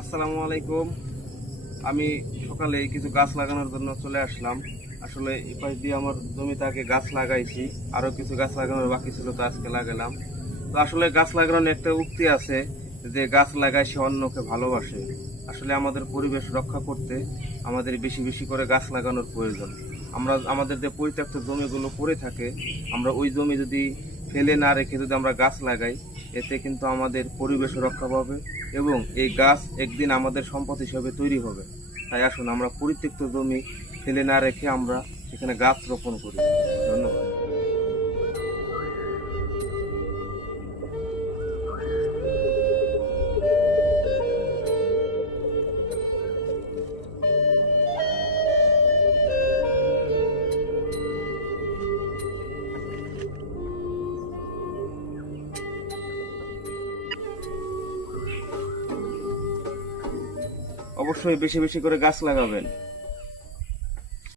আসসালামু আলাইকুম। আমি সকালে কিছু গাছ লাগানোর জন্য চলে আসলাম। আসলে এই পাশ দিয়ে আমার জমিতে আগে গাছ লাগাইছি, আরো কিছু গাছ লাগানোর বাকি ছিল, তো আজকে লাগালাম। তো আসলে গাছ লাগানোর একটা উক্তি আছে যে গাছ লাগায় সে অন্যকে ভালোবাসে। আসলে আমাদের পরিবেশ রক্ষা করতে আমাদের বেশি বেশি করে গাছ লাগানোর প্রয়োজন। আমরা আমাদের যে পরিত্যক্ত জমিগুলো পড়ে থাকে, আমরা ওই জমি যদি ফেলে না রেখে যদি আমরা গাছ লাগাই, এতে কিন্তু আমাদের পরিবেশ রক্ষা পাবে এবং এই গাছ একদিন আমাদের সম্পদ হিসেবে তৈরি হবে। তাই আসুন আমরা পরিত্যক্ত জমি ফেলে না রেখে আমরা এখানে গাছ রোপণ করি। ধন্যবাদ। অবশ্যই বেশি বেশি করে গাছ লাগাবেন।